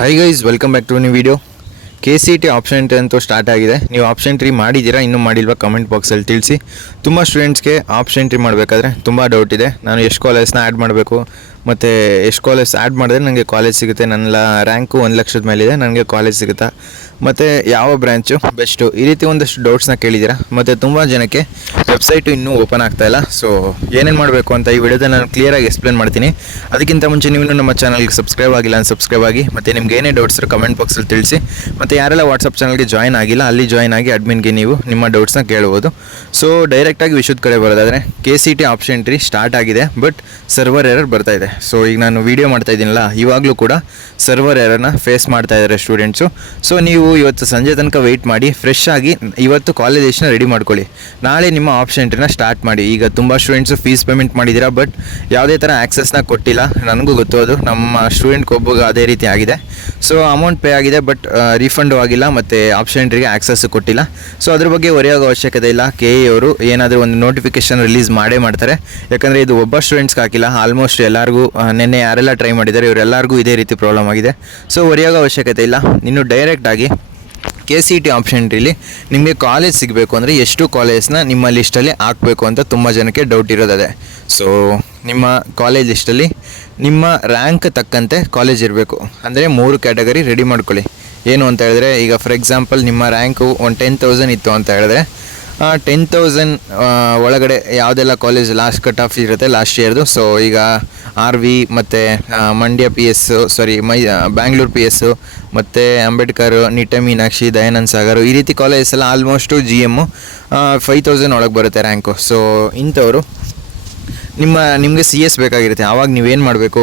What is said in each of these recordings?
Hi guys, welcome back to new video. KCET option entry ಅಂತೂ start ಆಗಿದೆ. ನೀವು option entry ಮಾಡಿದ್ದೀರಾ, ಇನ್ನೂ ಮಾಡಿಲ್ವಾ ಕಮೆಂಟ್ ಬಾಕ್ಸಲ್ಲಿ ತಿಳಿಸಿ. ತುಂಬ ಸ್ಟೂಡೆಂಟ್ಸ್ಗೆ ಆಪ್ಷನ್ ಎಂಟ್ರಿ ಮಾಡಬೇಕಾದ್ರೆ ತುಂಬ ಡೌಟ್ ಇದೆ. ನಾನು ಎಷ್ಟು ಕಾಲೇಜ್ನ ಆ್ಯಡ್ ಮಾಡಬೇಕು ಮತ್ತು ಎಷ್ಟು ಕಾಲೇಜ್ ಆ್ಯಡ್ ಮಾಡಿದ್ರೆ ನನಗೆ ಕಾಲೇಜ್ ಸಿಗುತ್ತೆ, ನನ್ನ ರ್ಯಾಂಕು 1,00,000 ಮೇಲಿದೆ, ನನಗೆ ಕಾಲೇಜ್ ಸಿಗುತ್ತಾ, ಮತ್ತು ಯಾವ ಬ್ರ್ಯಾಂಚು ಬೆಸ್ಟು, ಈ ರೀತಿ ಒಂದಷ್ಟು ಡೌಟ್ಸ್ನ ಕೇಳಿದ್ದೀರಾ. ಮತ್ತು ತುಂಬ ಜನಕ್ಕೆ ವೆಬ್ಸೈಟು ಇನ್ನೂ ಓಪನ್ ಆಗ್ತಾಯಿಲ್ಲ. ಸೊ ಏನೇನು ಮಾಡಬೇಕು ಅಂತ ಈ ವಿಡಿಯೋದಲ್ಲಿ ನಾನು ಕ್ಲಿಯರಾಗಿ ಎಕ್ಸ್ಪ್ಲೇನ್ ಮಾಡ್ತೀನಿ. ಅದಕ್ಕಿಂತ ಮುಂಚೆ ನೀವು ನಮ್ಮ ಚಾನಲ್ಗೆ ಸಬ್ಸ್ಕ್ರೈಬ್ ಆಗಿಲ್ಲ ಅಂತ ಸಬ್ಸ್ಕ್ರೈಬ್ ಆಗಿ, ಮತ್ತು ನಿಮ್ಗೆ ಏನೇ ಡೌಟ್ಸ್ ಕಮೆಂಟ್ ಬಾಕ್ಸಲ್ಲಿ ತಿಳಿಸಿ. ಮತ್ತು ಯಾರೆಲ್ಲ ವಾಟ್ಸಪ್ ಚಾನಲ್ಗೆ ಜಾಯ್ನ್ ಆಗಿಲ್ಲ ಅಲ್ಲಿ ಜಾಯ್ನ್ ಆಗಿ ಅಡ್ಮಿನ್ಗೆ ನೀವು ನಿಮ್ಮ ಡೌಟ್ಸ್ನ ಕೇಳ್ಬೋದು. ಸೊ ಡೈರೆಕ್ಟಾಗಿ ವಿಷಯದ ಕಡೆ ಬರೋದಾದರೆ KCET ಆಪ್ಷನ್ ಎಂಟ್ರಿ ಸ್ಟಾರ್ಟ್ ಆಗಿದೆ, ಬಟ್ ಸರ್ವರ್ ಎರರ್ ಬರ್ತಾ ಇದೆ. ಸೊ ಈಗ ನಾನು ವೀಡಿಯೋ ಮಾಡ್ತಾ ಇದ್ದೀನಲ್ಲ, ಇವಾಗಲೂ ಕೂಡ ಸರ್ವರ್ ಎರರ್ನ ಫೇಸ್ ಮಾಡ್ತಾ ಇದ್ದಾರೆ ಸ್ಟೂಡೆಂಟ್ಸು. ಸೊ ನೀವು ಇವತ್ತು ಸಂಜೆ ತನಕ ವೆಯ್ಟ್ ಮಾಡಿ, ಫ್ರೆಶ್ ಆಗಿ ಇವತ್ತು ಕಾಲೇಜ್ ಲಿಸ್ಟ್ನ ರೆಡಿ ಮಾಡ್ಕೊಳ್ಳಿ. ನಾಳೆ ನಿಮ್ಮ ಆಪ್ಷನ್ ಎಂಟ್ರಿನ ಸ್ಟಾರ್ಟ್ ಮಾಡಿ. ಈಗ ತುಂಬ ಸ್ಟೂಡೆಂಟ್ಸು ಫೀಸ್ ಪೇಮೆಂಟ್ ಮಾಡಿದ್ದೀರಾ, ಬಟ್ ಯಾವುದೇ ಥರ ಆ್ಯಕ್ಸಸ್ನ ಕೊಟ್ಟಿಲ್ಲ. ನನಗೂ ಗೊತ್ತು, ಅದು ನಮ್ಮ ಸ್ಟೂಡೆಂಟ್ಗೆ ಒಬ್ಬಗೆ ಅದೇ ರೀತಿ ಆಗಿದೆ. ಸೊ ಅಮೌಂಟ್ ಪೇ ಆಗಿದೆ, ಬಟ್ ರೀಫಂಡು ಆಗಿಲ್ಲ, ಮತ್ತು ಆಪ್ಷನ್ ಎಂಟ್ರಿಗೆ ಆ್ಯಕ್ಸಸ್ ಕೊಟ್ಟಿಲ್ಲ. ಸೊ ಅದ್ರ ಬಗ್ಗೆ ಹೊರೆಯಾಗೋ ಅವಶ್ಯಕತೆ ಇಲ್ಲ. KE ಅವರು ಏನಾದರೂ ಒಂದು ನೋಟಿಫಿಕೇಷನ್ ರಿಲೀಸ್ ಮಾಡೇ ಮಾಡ್ತಾರೆ. ಯಾಕಂದರೆ ಇದು ಒಬ್ಬ ಸ್ಟೂಡೆಂಟ್ಸ್ಗೆ ಹಾಕಿಲ್ಲ, ಆಲ್ಮೋಸ್ಟ್ ಎಲ್ಲರಿಗೂ ನಿನ್ನೆ ಯಾರೆಲ್ಲ ಟ್ರೈ ಮಾಡಿದ್ದಾರೆ ಇವರೆಲ್ಲರಿಗೂ ಇದೇ ರೀತಿ ಪ್ರಾಬ್ಲಮ್ ಆಗಿದೆ. ಸೊ ಹೊರೆಯಾಗೋ ಅವಶ್ಯಕತೆ ಇಲ್ಲ. ಇನ್ನು ಡೈರೆಕ್ಟಾಗಿ KCET ಆಪ್ಷನ್ ಎಂಟ್ರಿಲಿ ನಿಮಗೆ ಕಾಲೇಜ್ ಸಿಗಬೇಕು ಅಂದರೆ ಎಷ್ಟು ಕಾಲೇಜ್ನ ನಿಮ್ಮ ಲಿಸ್ಟಲ್ಲಿ ಹಾಕಬೇಕು ಅಂತ ತುಂಬ ಜನಕ್ಕೆ ಡೌಟ್ ಇರೋದದೆ. ಸೊ ನಿಮ್ಮ ಕಾಲೇಜ್ ಲಿಸ್ಟಲ್ಲಿ ನಿಮ್ಮ ರ್ಯಾಂಕ್ ತಕ್ಕಂತೆ ಕಾಲೇಜ್ ಇರಬೇಕು. ಅಂದರೆ 3 ಕ್ಯಾಟಗರಿ ರೆಡಿ ಮಾಡ್ಕೊಳ್ಳಿ. ಏನು ಅಂತ ಹೇಳಿದ್ರೆ, ಈಗ ಫಾರ್ ಎಕ್ಸಾಂಪಲ್ ನಿಮ್ಮ ರ್ಯಾಂಕು 10,000 ಇತ್ತು ಅಂತ ಹೇಳಿದ್ರೆ 10,000 ಒಳಗಡೆ ಯಾವುದೆಲ್ಲ ಕಾಲೇಜ್ ಲಾಸ್ಟ್ ಕಟ್ ಆಫ್ ಇರುತ್ತೆ ಲಾಸ್ಟ್ ಇಯರ್ದು. ಸೊ ಈಗ RV ಮತ್ತು ಮಂಡ್ಯ PS, ಬ್ಯಾಂಗ್ಳೂರು PS, ಮತ್ತು ಅಂಬೇಡ್ಕರ್, ನಿಟ್ಟ ಮೀನಾಕ್ಷಿ, ದಯಾನಂದ ಸಾಗರ್, ಈ ರೀತಿ ಕಾಲೇಜಸ್ ಎಲ್ಲ ಆಲ್ಮೋಸ್ಟು GM 5,000 ಒಳಗೆ ಬರುತ್ತೆ ರ್ಯಾಂಕು. ಸೊ ಇಂಥವರು ನಿಮಗೆ CS ಬೇಕಾಗಿರುತ್ತೆ. ಆವಾಗ ನೀವೇನು ಮಾಡಬೇಕು,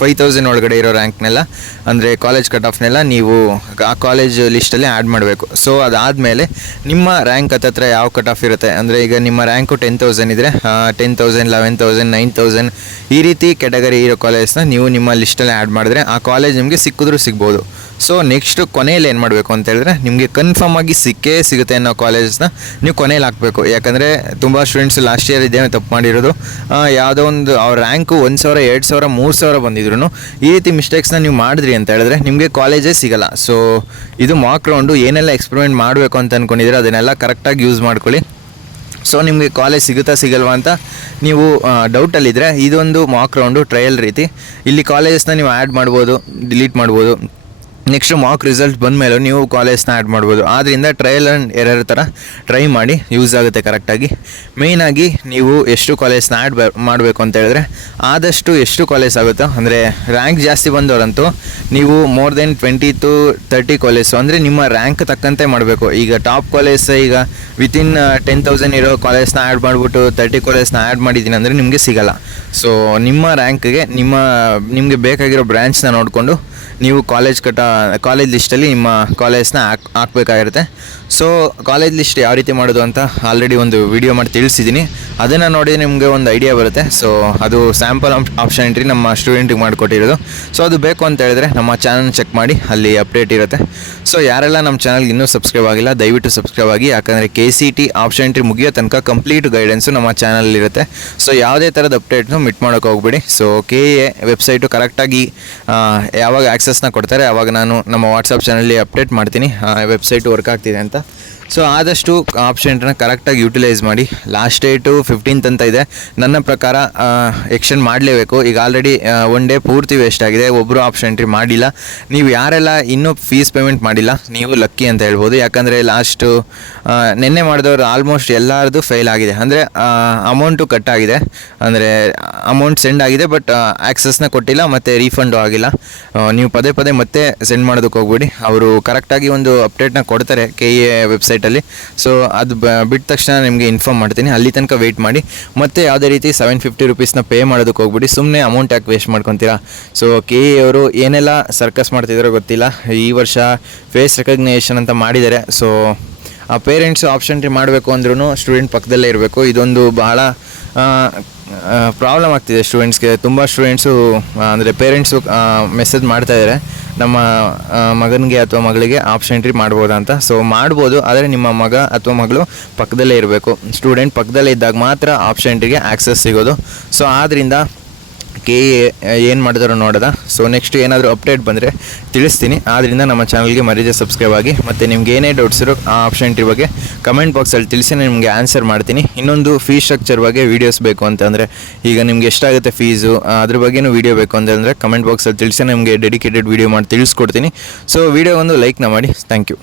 5,000 ಒಳಗಡೆ ಇರೋ ರ್ಯಾಂಕ್ನೆಲ್ಲ, ಅಂದರೆ ಕಾಲೇಜ್ ಕಟ್ ಆಫ್ನೆಲ್ಲ ನೀವು ಆ ಕಾಲೇಜ್ ಲಿಸ್ಟಲ್ಲಿ ಆ್ಯಡ್ ಮಾಡಬೇಕು. ಸೊ ಅದಾದಮೇಲೆ ನಿಮ್ಮ ರ್ಯಾಂಕ್ ಹತ್ತತ್ರ ಯಾವ ಕಟ್ ಆಫ್ ಇರುತ್ತೆ, ಅಂದರೆ ಈಗ ನಿಮ್ಮ ರ್ಯಾಂಕು 10,000 ಇದ್ದರೆ 10,000, 11,000, 9,000 ಈ ರೀತಿ ಕ್ಯಾಟಗರಿ ಇರೋ ಕಾಲೇಜ್ನ ನೀವು ನಿಮ್ಮ ಲಿಸ್ಟಲ್ಲಿ ಆ್ಯಡ್ ಮಾಡಿದ್ರೆ ಆ ಕಾಲೇಜ್ ನಿಮಗೆ ಸಿಕ್ಕಿದ್ರೂ ಸಿಗ್ಬೋದು. ಸೊ ನೆಕ್ಸ್ಟ್ ಕೊನೆಯಲ್ಲಿ ಏನು ಮಾಡಬೇಕು ಅಂತ ಹೇಳಿದ್ರೆ, ನಿಮಗೆ ಕನ್ಫರ್ಮ್ ಆಗಿ ಸಿಗುತ್ತೆ ಅನ್ನೋ ಕಾಲೇಜ್ನ ನೀವು ಕೊನೆಯಲ್ಲಿ ಹಾಕಬೇಕು. ಯಾಕಂದರೆ ತುಂಬ ಸ್ಟೂಡೆಂಟ್ಸ್ ಲಾಸ್ಟ್ ಇಯರ್ ಇದೇನೋ ತಪ್ಪು ಮಾಡಿರೋದು, ಯಾವುದೋ ಒಂದು ಅವ್ರ ರ್ಯಾಂಕು 1,000, 2,000, 3,000 ಬಂದಿದ್ರು. ಈ ರೀತಿ ಮಿಸ್ಟೇಕ್ಸ್ನ ನೀವು ಮಾಡಿದ್ರಿ ಅಂತ ಹೇಳಿದ್ರೆ ನಿಮಗೆ ಕಾಲೇಜೇ ಸಿಗಲ್ಲ. ಸೊ ಇದು ಮಾಕ್ ರೌಂಡು, ಏನೆಲ್ಲ ಎಕ್ಸ್ಪೆರಿಮೆಂಟ್ ಮಾಡಬೇಕು ಅಂತ ಅಂದ್ಕೊಂಡಿದ್ರೆ ಅದನ್ನೆಲ್ಲ ಕರೆಕ್ಟಾಗಿ ಯೂಸ್ ಮಾಡ್ಕೊಳ್ಳಿ. ಸೊ ನಿಮಗೆ ಕಾಲೇಜ್ ಸಿಗುತ್ತಾ ಸಿಗಲ್ವಾ ಅಂತ ನೀವು ಡೌಟಲ್ಲಿದ್ದರೆ ಇದೊಂದು ಮಾಕ್ ರೌಂಡು, ಟ್ರಯಲ್ ರೀತಿ. ಇಲ್ಲಿ ಕಾಲೇಜಸ್ನ ನೀವು ಆ್ಯಡ್ ಮಾಡ್ಬೋದು, ಡಿಲೀಟ್ ಮಾಡ್ಬೋದು. ನೆಕ್ಸ್ಟ್ ಮಾಕ್ ರಿಸಲ್ಟ್ ಬಂದ ಮೇಲೆ ನೀವು ಕಾಲೇಜ್ನ ಆ್ಯಡ್ ಮಾಡ್ಬೋದು. ಆದ್ದರಿಂದ ಟ್ರಯಲ್ ಆ್ಯಂಡ್ ಎರರ್ ಥರ ಟ್ರೈ ಮಾಡಿ, ಯೂಸ್ ಆಗುತ್ತೆ ಕರೆಕ್ಟಾಗಿ. ಮೇಯ್ನಾಗಿ ನೀವು ಎಷ್ಟು ಕಾಲೇಜ್ನ ಆ್ಯಡ್ ಮಾಡಬೇಕು ಅಂತ ಹೇಳಿದ್ರೆ, ಆದಷ್ಟು ಎಷ್ಟು ಕಾಲೇಜ್ ಆಗುತ್ತೋ, ಅಂದರೆ ರ್ಯಾಂಕ್ ಜಾಸ್ತಿ ಬಂದವರಂತೂ ನೀವು ಮೋರ್ ದೆನ್ 20 to 30 ಕಾಲೇಜು, ಅಂದರೆ ನಿಮ್ಮ ರ್ಯಾಂಕ್ ತಕ್ಕಂತೆ ಮಾಡಬೇಕು. ಈಗ ಟಾಪ್ ಕಾಲೇಜ್ ಈಗ ವಿತಿನ್ 10,000 ಇರೋ ಕಾಲೇಜ್ನ ಆ್ಯಡ್ ಮಾಡಿಬಿಟ್ಟು 30 ಕಾಲೇಜ್ನ ಆ್ಯಡ್ ಮಾಡಿದ್ದೀನಿ ಅಂದರೆ ನಿಮಗೆ ಸಿಗೋಲ್ಲ. ಸೊ ನಿಮ್ಮ ರ್ಯಾಂಕ್ಗೆ ನಿಮಗೆ ಬೇಕಾಗಿರೋ ಬ್ರ್ಯಾಂಚ್ನ ನೋಡಿಕೊಂಡು ನೀವು ಕಾಲೇಜ್ ಲಿಸ್ಟಲ್ಲಿ ನಿಮ್ಮ ಕಾಲೇಜ್ನ ಹಾಕಬೇಕಾಗಿರುತ್ತೆ. ಸೊ ಕಾಲೇಜ್ ಲಿಸ್ಟ್ ಯಾವ ರೀತಿ ಮಾಡೋದು ಅಂತ ಆಲ್ರೆಡಿ ಒಂದು ವಿಡಿಯೋ ಮಾಡಿ ತಿಳಿಸಿದ್ದೀನಿ, ಅದನ್ನು ನೋಡಿ ನಿಮಗೆ ಒಂದು ಐಡಿಯಾ ಬರುತ್ತೆ. ಸೊ ಅದು ಸ್ಯಾಂಪಲ್ ಆಪ್ಷನ್ ಎಂಟ್ರಿ ನಮ್ಮ ಸ್ಟೂಡೆಂಟಿಗೆ ಮಾಡಿಕೊಟ್ಟಿರೋದು. ಸೊ ಅದು ಬೇಕು ಅಂತ ಹೇಳಿದ್ರೆ ನಮ್ಮ ಚಾನಲ್ ಚೆಕ್ ಮಾಡಿ, ಅಲ್ಲಿ ಅಪ್ಡೇಟ್ ಇರುತ್ತೆ. ಸೊ ಯಾರೆಲ್ಲ ನಮ್ಮ ಚಾನಲ್ಗೆ ಇನ್ನೂ ಸಬ್ಸ್ಕ್ರೈಬ್ ಆಗಿಲ್ಲ ದಯವಿಟ್ಟು ಸಬ್ಸ್ಕ್ರೈಬ್ ಆಗಿ. ಯಾಕಂದರೆ KCET ಆಪ್ಷನ್ ಎಂಟ್ರಿ ಮುಗಿಯೋ ತನಕ ಕಂಪ್ಲೀಟ್ ಗೈಡೆನ್ಸು ನಮ್ಮ ಚಾನಲಲ್ಲಿರುತ್ತೆ. ಸೊ ಯಾವುದೇ ಥರದ ಅಪ್ಡೇಟ್ನು ಮಿಟ್ ಮಾಡೋಕ್ಕೆ ಹೋಗ್ಬೇಡಿ. ಸೊ KA ವೆಬ್ಸೈಟು ಕರೆಕ್ಟಾಗಿ ಯಾವಾಗ ಆ್ಯಕ್ಸಸ್ನ ಕೊಡ್ತಾರೆ ಆವಾಗ ನಾನು ನಮ್ಮ ವಾಟ್ಸಪ್ ಚಾನಲ್ಲಿ ಅಪ್ಡೇಟ್ ಮಾಡ್ತೀನಿ ವೆಬ್ಸೈಟು ವರ್ಕ್ ಆಗ್ತಿದೆ ಅಂತ. ಸೊ ಆದಷ್ಟು ಆಪ್ಷನ್ ಎಂಟ್ರಿನ ಕರೆಕ್ಟಾಗಿ ಯೂಟಿಲೈಸ್ ಮಾಡಿ. ಲಾಸ್ಟ್ ಡೇಟು 15th ಅಂತ ಇದೆ. ನನ್ನ ಪ್ರಕಾರ ಎಕ್ಸ್ಟೆಂಡ್ ಮಾಡಲೇಬೇಕು. ಈಗ ಆಲ್ರೆಡಿ 1 ಡೇ ಪೂರ್ತಿ ವೇಸ್ಟ್ ಆಗಿದೆ, ಒಬ್ಬರು ಆಪ್ಷನ್ ಎಂಟ್ರಿ ಮಾಡಿಲ್ಲ. ನೀವು ಯಾರೆಲ್ಲ ಇನ್ನೂ ಫೀಸ್ ಪೇಮೆಂಟ್ ಮಾಡಿಲ್ಲ ನೀವು ಲಕ್ಕಿ ಅಂತ ಹೇಳ್ಬೋದು. ಯಾಕಂದರೆ ಲಾಸ್ಟು ನಿನ್ನೆ ಮಾಡಿದವರು ಆಲ್ಮೋಸ್ಟ್ ಎಲ್ಲರದು ಫೇಲ್ ಆಗಿದೆ. ಅಂದರೆ ಅಮೌಂಟು ಕಟ್ ಆಗಿದೆ, ಅಂದರೆ ಅಮೌಂಟ್ ಸೆಂಡ್ ಆಗಿದೆ, ಬಟ್ ಆ್ಯಕ್ಸಸ್ನ ಕೊಟ್ಟಿಲ್ಲ ಮತ್ತು ರೀಫಂಡು ಆಗಿಲ್ಲ. ನೀವು ಪದೇ ಪದೇ ಮತ್ತೆ ಸೆಂಡ್ ಮಾಡೋದಕ್ಕೆ ಹೋಗ್ಬೇಡಿ. ಅವರು ಕರೆಕ್ಟಾಗಿ ಒಂದು ಅಪ್ಡೇಟ್ನ ಕೊಡ್ತಾರೆ KA ವೆಬ್ಸೈಟಲ್ಲಿ. ಸೊ ಅದು ಬಿಟ್ಟ ತಕ್ಷಣ ನಿಮಗೆ ಇನ್ಫಾರ್ಮ್ ಮಾಡ್ತೀನಿ, ಅಲ್ಲಿ ತನಕ ವೆಯ್ಟ್ ಮಾಡಿ. ಮತ್ತು ಯಾವುದೇ ರೀತಿ 750 ರೂಪೀಸ್ನ ಪೇ ಮಾಡೋದಕ್ಕೆ ಹೋಗ್ಬಿಡಿ. ಸುಮ್ಮನೆ ಅಮೌಂಟ್ ಯಾಕೆ ವೇಸ್ಟ್ ಮಾಡ್ಕೊತೀರಾ. ಸೊ KA ಅವರು ಏನೆಲ್ಲ ಸರ್ಕಸ್ ಮಾಡ್ತಿದ್ದಾರೋ ಗೊತ್ತಿಲ್ಲ. ಈ ವರ್ಷ ಫೇಸ್ ರೆಕಗ್ನೇಷನ್ ಅಂತ ಮಾಡಿದ್ದಾರೆ. ಸೊ ಆ ಪೇರೆಂಟ್ಸು ಆಪ್ಷನ್ ಎಂಟ್ರಿ ಮಾಡಬೇಕು ಅಂದ್ರೂ ಸ್ಟೂಡೆಂಟ್ ಪಕ್ಕದಲ್ಲೇ ಇರಬೇಕು. ಇದೊಂದು ಬಹಳ ಪ್ರಾಬ್ಲಮ್ ಆಗ್ತಿದೆ ಸ್ಟೂಡೆಂಟ್ಸ್ಗೆ. ತುಂಬ ಸ್ಟೂಡೆಂಟ್ಸು ಅಂದರೆ ಪೇರೆಂಟ್ಸು ಮೆಸೇಜ್ ಮಾಡ್ತಾಯಿದ್ದಾರೆ, ನಮ್ಮ ಮಗನಿಗೆ ಅಥವಾ ಮಗಳಿಗೆ ಆಪ್ಷನ್ ಎಂಟ್ರಿ ಮಾಡ್ಬೋದಾ ಅಂತ. ಸೊ ಮಾಡ್ಬೋದು, ಆದರೆ ನಿಮ್ಮ ಮಗ ಅಥವಾ ಮಗಳು ಪಕ್ಕದಲ್ಲೇ ಇರಬೇಕು. ಸ್ಟೂಡೆಂಟ್ ಪಕ್ಕದಲ್ಲೇ ಇದ್ದಾಗ ಮಾತ್ರ ಆಪ್ಷನ್ ಎಂಟ್ರಿಗೆ ಆ್ಯಕ್ಸಸ್ ಸಿಗೋದು. ಸೊ ಆದ್ದರಿಂದ ಕೆ ಏನು ಮಾಡ್ತಾರೋ ನೋಡೋದ. ಸೊ ನೆಕ್ಸ್ಟ್ ಏನಾದರೂ ಅಪ್ಡೇಟ್ ಬಂದರೆ ತಿಳಿಸ್ತೀನಿ. ಆದ್ದರಿಂದ ನಮ್ಮ ಚಾನಲ್ಗೆ ಮರೀದೆ ಸಬ್ಸ್ಕ್ರೈಬ್ ಆಗಿ. ಮತ್ತು ನಿಮ್ಗೆ ಏನೇ ಡೌಟ್ಸ್ ಇರೋ ಆ ಆಪ್ಷನ್ ಎಂಟ್ರಿ ಬಗ್ಗೆ ಕಮೆಂಟ್ ಬಾಕ್ಸಲ್ಲಿ ತಿಳಿಸಿ, ನಿಮಗೆ ಆನ್ಸರ್ ಮಾಡ್ತೀನಿ. ಇನ್ನೊಂದು ಫೀಸ್ ಸ್ಟ್ರಕ್ಚರ್ ಬಗ್ಗೆ ವೀಡಿಯೋಸ್ ಬೇಕು ಅಂತಂದರೆ, ಈಗ ನಿಮ್ಗೆ ಎಷ್ಟಾಗುತ್ತೆ ಫೀಸು ಅದ್ರ ಬಗ್ಗೆನೂ ವೀಡಿಯೋ ಬೇಕು ಅಂತಂದರೆ ಕಮೆಂಟ್ ಬಾಕ್ಸಲ್ಲಿ ತಿಳಿಸಿ, ನಿಮಗೆ ಡೆಡಿಕೇಟೆಡ್ ವೀಡಿಯೋ ಮಾಡಿ ತಿಳಿಸ್ಕೊಡ್ತೀನಿ. ಸೊ ವೀಡಿಯೋ ಒಂದು ಲೈಕ್ನ ಮಾಡಿ. Thank you.